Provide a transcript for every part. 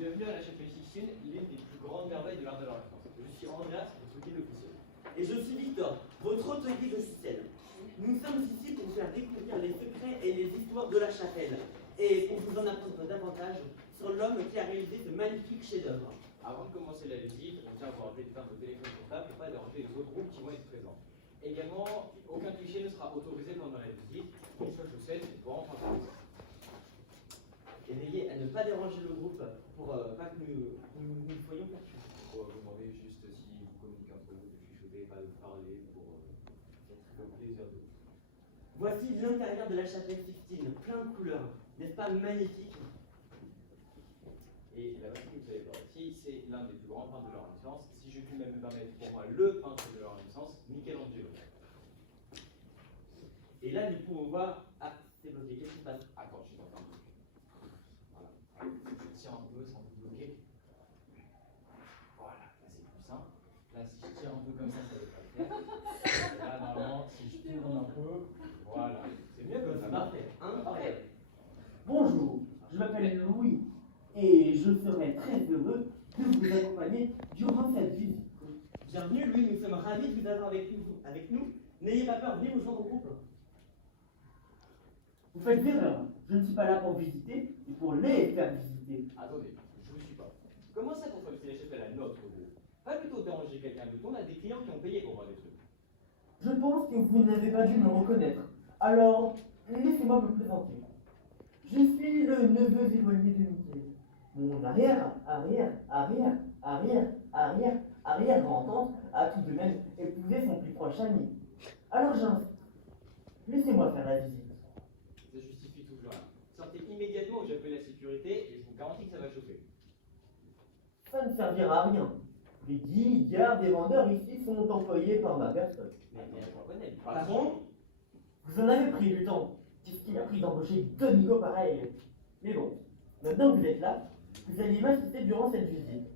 Bienvenue à la chapelle Sixtine, l'une des plus grandes merveilles de l'art de la Renaissance. Je suis Andreas, votre guide officiel. Et je suis Victor, votre autre guide officiel. Nous sommes ici pour vous faire découvrir les secrets et les histoires de la chapelle, et pour vous en apprendre davantage sur l'homme qui a réalisé ce magnifique chef-d'œuvre. Avant de commencer la visite, on tient à vous rappeler d'éteindre vos téléphones portables et pas déranger les autres groupes qui vont être présents. Également, aucun cliché ne sera autorisé pendant la visite, ni soit chaussette, ni pour entrer en place. Et veillez à ne pas déranger le groupe pour pas que nous soyons perdus. Vous demandez juste si vous communiquez entre vous, de chuchoter, pas de parler, pour le plaisir de vous. Voici l'intérieur de la chapelle Sixtine, plein de couleurs, n'est-ce pas magnifique? Et la machine que vous allez voir ici, c'est l'un des plus grands peintres de la Renaissance. Si je puis même me permettre, pour moi, le peintre de la Renaissance, Michelangelo. Et là, nous pouvons voir... Ah, c'est bloqué, qu'est-ce qui se passe? Attends, je suis en train de... Voilà. Je tiens un peu sans vous bloquer. Voilà, là c'est plus simple. Là, si je tiens un peu comme ça va pas le faire. Et là, normalement, si je tourne un peu, voilà. C'est mieux comme ça. C'est parfait, incroyable. Bonjour, je m'appelle Louis et je serai très heureux de vous accompagner durant cette visite. Bienvenue, Louis, nous sommes ravis de vous avoir avec nous. N'ayez pas peur, venez nous joindre au groupe. Vous faites erreur, je ne suis pas là pour visiter, mais pour les faire visiter. Attendez, je vous suis pas. Comment ça qu'on fait la chapelle à notre groupe? Pas plutôt déranger quelqu'un d'autre. On a des clients qui ont payé pour voir des trucs. Je pense que vous n'avez pas dû me reconnaître. Alors, laissez-moi me présenter. Je suis le neveu éloigné de Mickey. Mon arrière-grand-tante a tout de même épousé son plus proche ami. Alors j'insiste. Laissez-moi faire la visite. Ça justifie toujours rien. Sortez immédiatement ou j'appelle la sécurité et je vous garantis que ça va chauffer. Ça ne servira à rien. Les guides, gardes et vendeurs ici sont employés par ma personne. Mais je reconnais. Pardon? Vous en avez pris du temps. Qu'est-ce qu'il a pris d'embaucher deux nigauds pareils? Mais bon, maintenant que vous êtes là, vous allez m'assister durant cette visite.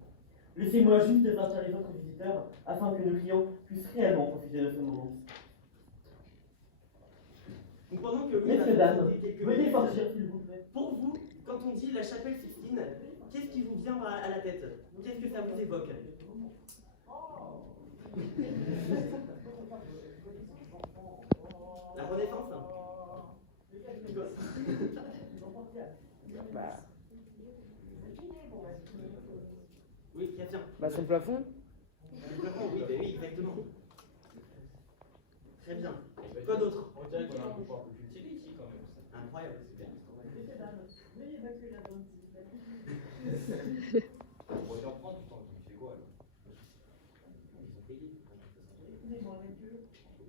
Laissez-moi juste sortir les autres visiteurs afin que nos clients puissent réellement profiter de ce moment. Donc pendant que Louis va Messieurs, dames, présenter quelques veuillez minutes, sortir s'il vous plaît. pour vous, quand on dit la chapelle Sixtine, qu'est-ce qui vous vient à la tête? Qu'est-ce que ça vous évoque? La Renaissance? Oui, tiens. Son plafond. Le plafond, oui, bah oui, exactement. Très bien. Quoi d'autre? On dirait qu'on a un pouvoir plus cultivé ici quand même. Incroyable, c'est bien. Veuillez évacuer la zone, s'il vous plaît. On pourrait en prendre du temps. Tu fais quoi alors? Ils ont payé. Excusez-moi, messieurs,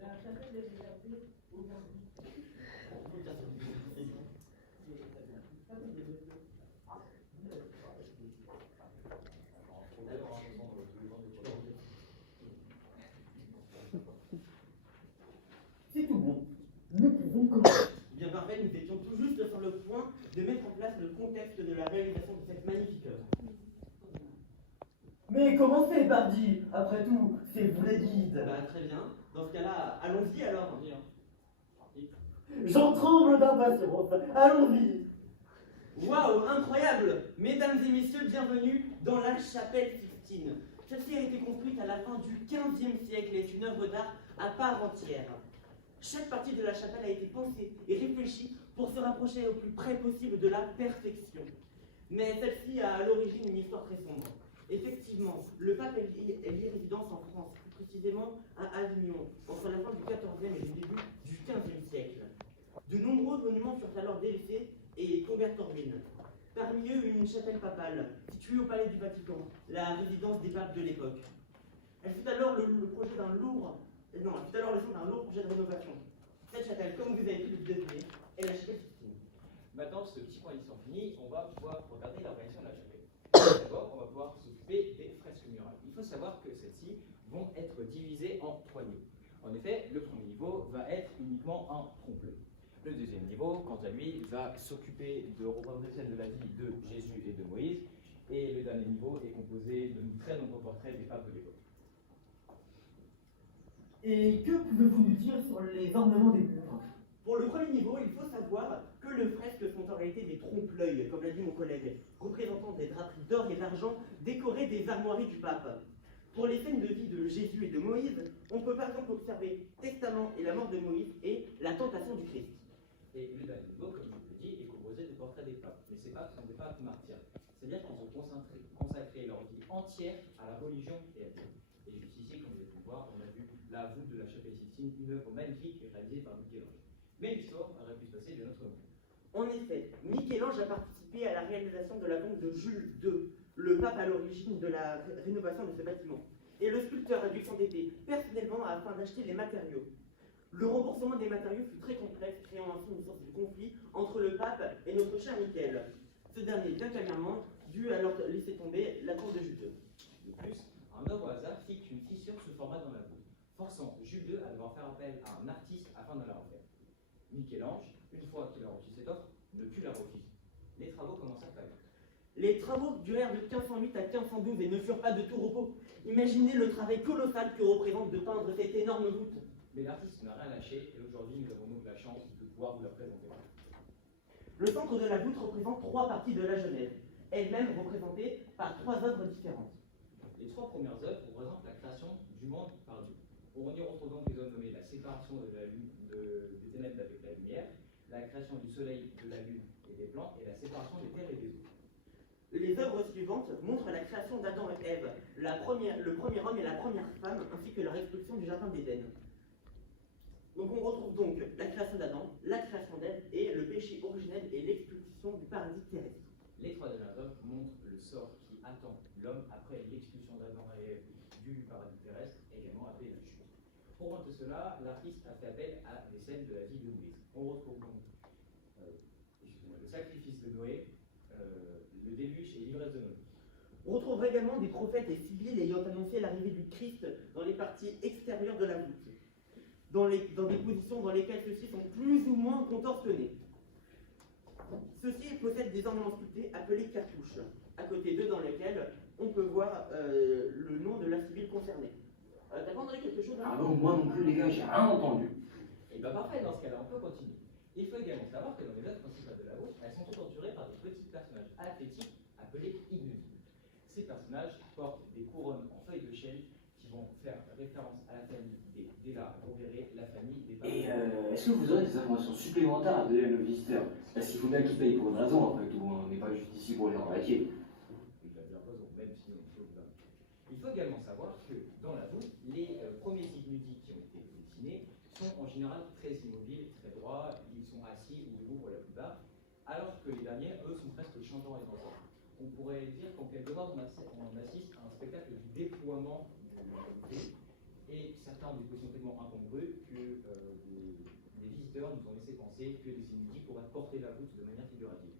la chapelle est réservée aux bandits. C'est tout bon. Nous pouvons commencer. Bien parfait, nous étions tout juste sur le point de mettre en place le contexte de la réalisation de cette magnifique œuvre. Mais commencez, pardi. Après tout, c'est vous les guides. Bah, très bien. Dans ce cas-là, allons-y alors. Viens. J'en tremble d'impatience. Allons-y. Waouh, incroyable! Mesdames et messieurs, bienvenue dans la chapelle Sixtine. Celle-ci a été construite à la fin du XVe siècle et est une œuvre d'art à part entière. Chaque partie de la chapelle a été pensée et réfléchie pour se rapprocher au plus près possible de la perfection. Mais celle-ci a à l'origine une histoire très sombre. Effectivement, le pape élit résidence en France, plus précisément à Avignon, entre la fin du XIVe et le début du XVe siècle. De nombreux monuments furent alors délaissés et tombèrent en ruine. Parmi eux, une chapelle papale, située au palais du Vatican, la résidence des papes de l'époque. Elle fut alors le projet d'un lourd, non, elle fut alors le centre d'un lourd projet de rénovation. Cette chapelle, comme vous avez pu le deviner, est la chapelle Sixtine. Maintenant, ce petit point d'édition fini, on va pouvoir regarder l'organisation de la chapelle. D'abord, on va pouvoir s'occuper des fresques murales. Il faut savoir que celles-ci vont être divisées en trois niveaux. En effet, le premier niveau va être uniquement un trompe-l'œil. Le deuxième niveau, quant à lui, va s'occuper de représenter de la vie de Jésus et de Moïse. Et le dernier niveau est composé de très nombreux portraits des papes de l'époque. Et que pouvez-vous nous dire sur les ornements des murs? Pour le premier niveau, il faut savoir que les fresques sont en réalité des trompe-l'œil, comme l'a dit mon collègue, représentant des draperies d'or et d'argent décorées des armoiries du pape. Pour les scènes de vie de Jésus et de Moïse, on peut par exemple observer Testament et la mort de Moïse et la tentation du Christ. Et le dernier niveau, comme je vous l'ai dit, est composé de portraits des papes. Mais ce sont des papes martyrs. C'est-à-dire qu'ils ont consacré leur vie entière à la religion et à Dieu. Et juste ici, comme vous avez pu le voir, on a vu la voûte de la chapelle Sixtine, une œuvre magnifique réalisée par Michel-Ange. Mais l'histoire aurait pu se passer de notre monde. En effet, Michel-Ange a participé à la réalisation de la tombe de Jules II, le pape à l'origine de la rénovation de ce bâtiment. Et le sculpteur a dû s'endetter personnellement afin d'acheter les matériaux. Le remboursement des matériaux fut très complexe, créant ainsi une sorte de conflit entre le pape et notre cher Michel. Ce dernier, bien qu'amèrement, dut alors laisser tomber la tombe de Jules II. De plus, un homme au hasard fit qu'une fissure se forma dans la voûte, forçant Jules II à devoir faire appel à un artiste afin de la refaire. Michel-Ange, une fois qu'il a reçu cette offre, ne put la refuser. Les travaux commencèrent à vite. Les travaux durèrent de 1508 à 1512 et ne furent pas de tout repos. Imaginez le travail colossal que représente de peindre cette énorme voûte. Mais l'artiste n'a rien lâché et aujourd'hui nous avons donc la chance de pouvoir vous la présenter. Le centre de la voûte représente 3 parties de la Genève, elles-mêmes représentées par 3 œuvres différentes. Les 3 premières œuvres représentent la création du monde par Dieu. On y retrouve donc des zones nommées la séparation de la lune, des ténèbres avec la lumière, la création du soleil, de la lune et des plantes, et la séparation des terres et des eaux. Les œuvres suivantes montrent la création d'Adam et Ève, le premier homme et la première femme, ainsi que leur expulsion du jardin d'Éden. Donc on retrouve donc la création d'Adam, la création d'Ève et le péché originel et l'expulsion du paradis terrestre. Les 3 dernières œuvres montrent le sort qui attend l'homme après l'expulsion d'Adam et Ève du paradis terrestre, également appelé la chute. Pour montrer cela, l'artiste a fait appel à des scènes de la vie de Moïse. On retrouve donc le sacrifice de Noé, le déluge et l'ivresse de Noé. On retrouve également des prophètes et civils ayant annoncé l'arrivée du Christ dans les parties extérieures de la voûte, dans des positions dans lesquelles ceux-ci sont plus ou moins contorsionnés. Ceux-ci possèdent des ornements sculptés appelés cartouches, à côté d'eux dans lesquels on peut voir le nom de la civile concernée. T'as pas entendu quelque chose? Ah non, moi non plus, les gars, j'ai rien entendu. Et bien parfait, dans ce cas-là, on peut continuer. Il faut également savoir que dans les œuvres principales de la voûte, elles sont torturées par des petits personnages athlétiques appelés ignusibles. Ces personnages portent des couronnes en feuilles de chêne qui vont faire référence à la famille des Della Rovere, la famille des Et est-ce que vous aurez des informations supplémentaires à donner à nos visiteurs? Parce qu'il faut bien qu'ils payent pour une raison, après tout, on n'est pas juste ici pour les arnaquer. Il a bien raison, même si on peut pas. Il faut également savoir que dans la voûte, les premiers ignudis qui ont été dessinés sont en général très immobiles, très droits, ils sont assis ou debout pour la plupart, alors que les derniers, eux, sont presque chantants et dansants. On pourrait dire qu'en quelque sorte, on assiste à un spectacle du déploiement du thé, et certains ont des positions tellement incongrues que les visiteurs nous ont laissé penser que les ignudis pourraient porter la voûte de manière figurative.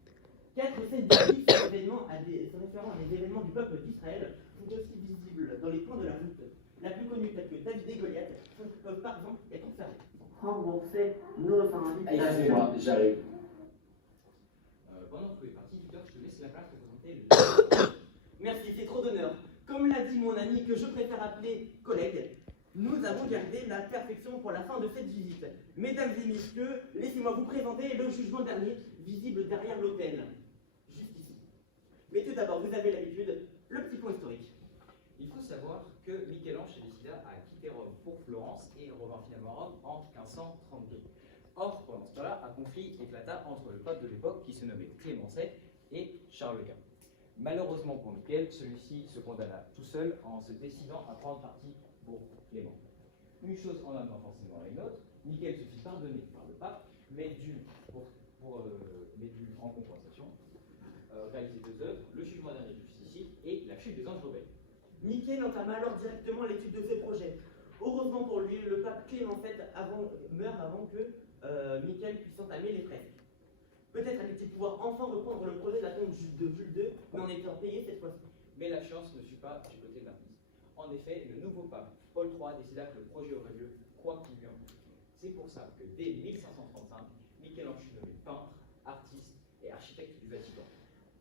4 scènes bibliques se référant à des événements du peuple d'Israël sont aussi visibles dans les coins de la voûte. La plus connue, telle que David et Goliath, peuvent par exemple être observées. Rembourser nos invités. Excusez-moi, j'arrive. Pendant que tu es parti, Victor, je te laisse la place pour présenter le... Merci, c'est trop d'honneur. Comme l'a dit mon ami que je préfère appeler collègue, nous avons gardé la perfection pour la fin de cette visite. Mesdames et messieurs, laissez-moi vous présenter le jugement dernier, visible derrière l'autel, juste ici. Mais tout d'abord, vous avez l'habitude, le petit point historique. Il faut savoir que Michel-Ange décida à quitter Rome pour Florence et revint finalement à Rome en 1532. Or, pendant ce temps-là, un conflit éclata entre le pape de l'époque, qui se nommait Clément VII, et Charles Quint. Malheureusement pour Michel, celui-ci se condamna tout seul en se décidant à prendre parti pour Clément. Une chose en amenant forcément à une autre, Michel se fit pardonner par le pape, mais dut en compensation réaliser 2 œuvres, le jugement dernier du justicier et la chute des anges rebelles. Michel entama alors directement l'étude de ses projets. Heureusement pour lui, le pape Clément VII meurt avant que Michel puisse entamer les fresques. Peut-être allait-il pouvoir enfin reprendre le projet de la tombe de Jules II, mais en étant payé cette fois-ci. Mais la chance ne fut pas du côté de l'artiste. En effet, le nouveau pape, Paul III, décida que le projet aurait lieu quoi qu'il lui en coûte. C'est pour ça que dès 1535, Michel-Ange fut nommé peintre, artiste et architecte du Vatican.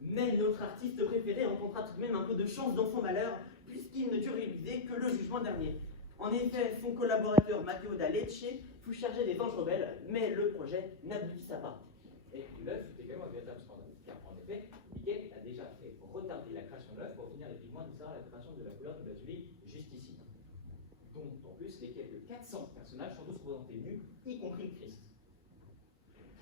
Mais notre artiste préféré rencontra tout de même un peu de chance dans son malheur, puisqu'il ne dut réaliser que le jugement dernier. En effet, son collaborateur Matteo da Lecce fut chargé des anges rebelles, mais le projet n'aboutissa pas. Et l'œuf est également un véritable scandale, car en effet, Mickey a déjà fait retarder la création de l'œuf pour obtenir les pigments nécessaires à la création de la couleur du lazuli juste ici. Donc, en plus, les quelques 400 personnages sont tous représentés nus, y compris le Christ.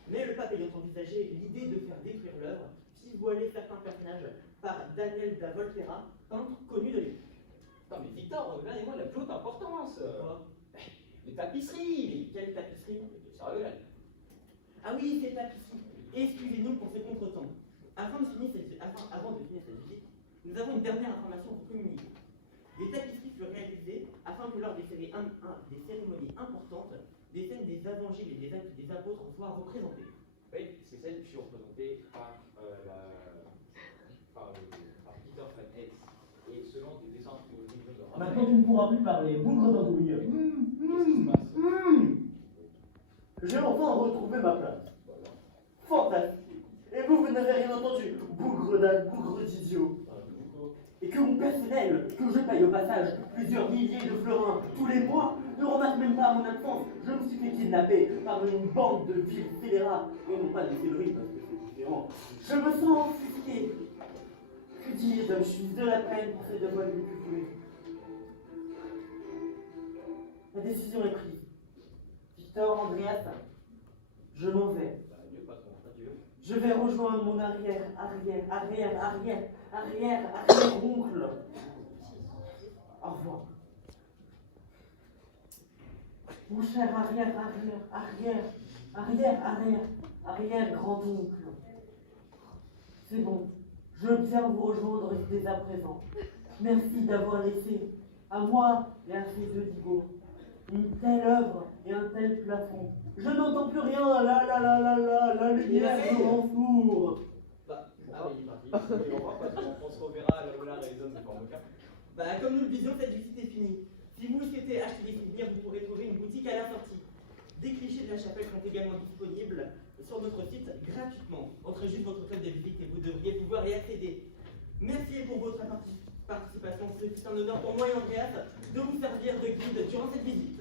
Mais le pape ayant envisagé l'idée de faire détruire l'œuvre, fit voiler certains personnages par Daniel da Volterra, peintre connu de l'époque. Attends, mais Victor, regardez-moi la plus haute importance. Quoi? Les tapisseries. Quelle tapisserie? Sérieux, là. Ah oui, ces tapisseries. Excusez-nous pour ces contretemps. Avant de finir cette visite, nous avons une dernière information à vous communiquer. Les tapisseries furent réalisées afin que lors des cérémonies importantes, des scènes des évangiles et des actes des apôtres soient représentées. Oui, c'est celles qui sont représentées par Peter Van Hess. Et selon des dessins théologiques de Raphaël. Maintenant, tu ne pourras plus parler. Bougre d'andouille. Qu'est-ce qui se passe? J'ai enfin retrouvé ma place. Voilà. Fantastique. Et vous n'avez rien entendu. Bougre d'âne, bougre d'idiot. Et que mon personnel, que je paye au passage plusieurs milliers de florins tous les mois, ne remarque même pas mon absence. Je me suis fait kidnapper par une bande de villes scélérats, et non pas des céleris parce que c'est différent. Je me sens offusqué. Que dis-je, je suis de la peine pour ces devoirs que vous voulez. La décision est prise. Victor, Andreas, je m'en vais. Bah, mieux, patron. Adieu. Je vais rejoindre mon arrière-oncle. Au revoir. Mon cher arrière-grand-oncle. C'est bon, je veux bien vous rejoindre dès à présent. Merci d'avoir laissé à moi et à ces deux digots une telle œuvre et un tel plafond. Je n'entends plus rien, la lumière me m'entoure. Bah, ah oui, il est parti. Et au revoir, patron. On se reverra à la Moulin et les hommes de Formoca. Bah, comme nous le disions, cette visite est finie. Si vous souhaitez acheter des souvenirs, vous pourrez trouver une boutique à la sortie. Des clichés de la chapelle sont également disponibles sur notre site gratuitement. Entrez juste votre code de visite et vous devriez pouvoir y accéder. Merci pour votre participation. C'est un honneur pour moi et Andreas de vous servir de guide durant cette visite.